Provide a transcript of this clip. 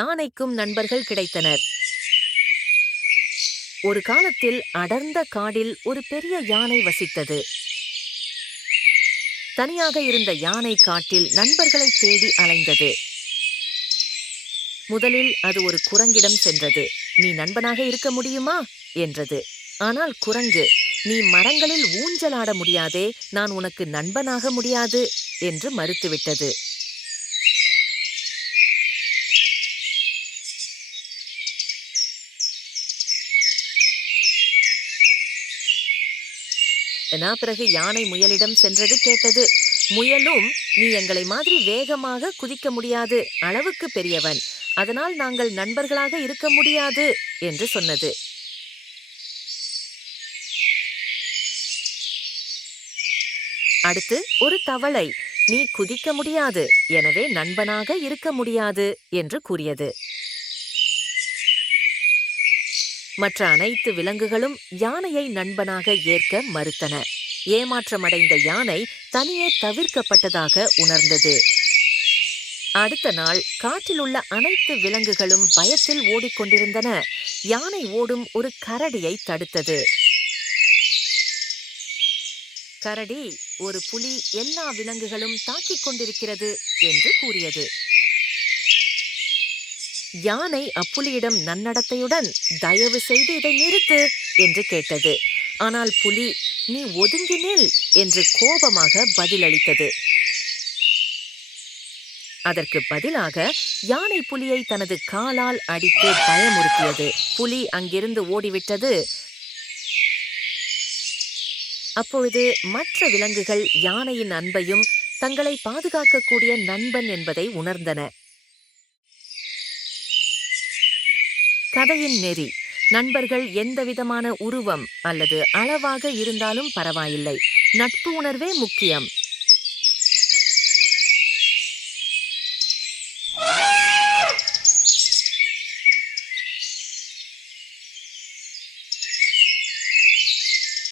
யானைக்கும் நண்பர்கள் கிடைத்தனர். ஒரு காலத்தில் அடர்ந்த காடில் ஒரு பெரிய யானை வசித்தது. தனியாக இருந்த யானை காட்டில் நண்பர்களை தேடி அலைந்தது. முதலில் அது ஒரு குரங்கிடம் சென்றது. "நீ நண்பனாக இருக்க முடியுமா?" என்றது. ஆனால் குரங்கு, "நீ மரங்களில் ஊஞ்சலாட முடியாதே, நான் உனக்கு நண்பனாக முடியாது" என்று மறுத்துவிட்டது. பிறகு யானை முயலிடம் சென்றது. கேட்டது. முயலும், "நீ எங்களை மாதிரி வேகமாக குதிக்க முடியாது, அளவுக்கு பெரியவன், அதனால் நாங்கள் நண்பர்களாக இருக்க முடியாது" என்று சொன்னது. அடுத்து ஒரு தவளை, "நீ குதிக்க முடியாது, எனவே நண்பனாக இருக்க முடியாது" என்று கூறியது. மற்ற அனைத்து விலங்குகளும் யானையை நண்பனாக ஏற்க மறுத்தன. ஏமாற்றமடைந்த யானை தனியே தவிர்க்கப்பட்டதாக உணர்ந்தது. அடுத்த நாள் காட்டில் உள்ள அனைத்து விலங்குகளும் பயத்தில் ஓடிக்கொண்டிருந்தன. யானை ஓடும் ஒரு கரடியை தடுத்தது. கரடி, "ஒரு புலி எல்லா விலங்குகளும் தாக்கிக் கொண்டிருக்கிறது" என்று கூறியது. யானை அப்புலியிடம் நன்னடத்தையுடன், "தயவு செய்து இதை நிறுத்து" என்று கேட்டது. ஆனால் புலி, "நீ ஒதுங்கி நில்" என்று கோபமாக பதிலளித்தது. அதற்கு பதிலாக யானை புலியை தனது காலால் அடித்து பயமுறுத்தியது. புலி அங்கிருந்து ஓடிவிட்டது. அப்பொழுது மற்ற விலங்குகள் யானையின் அன்பையும் தங்களை பாதுகாக்கக்கூடிய நண்பன் என்பதை உணர்ந்தன. கதையின் நெறி: நண்பர்கள் எந்தவிதமான உருவம் அல்லது அளவாக இருந்தாலும் பரவாயில்லை, நட்பு உணர்வே முக்கியம்.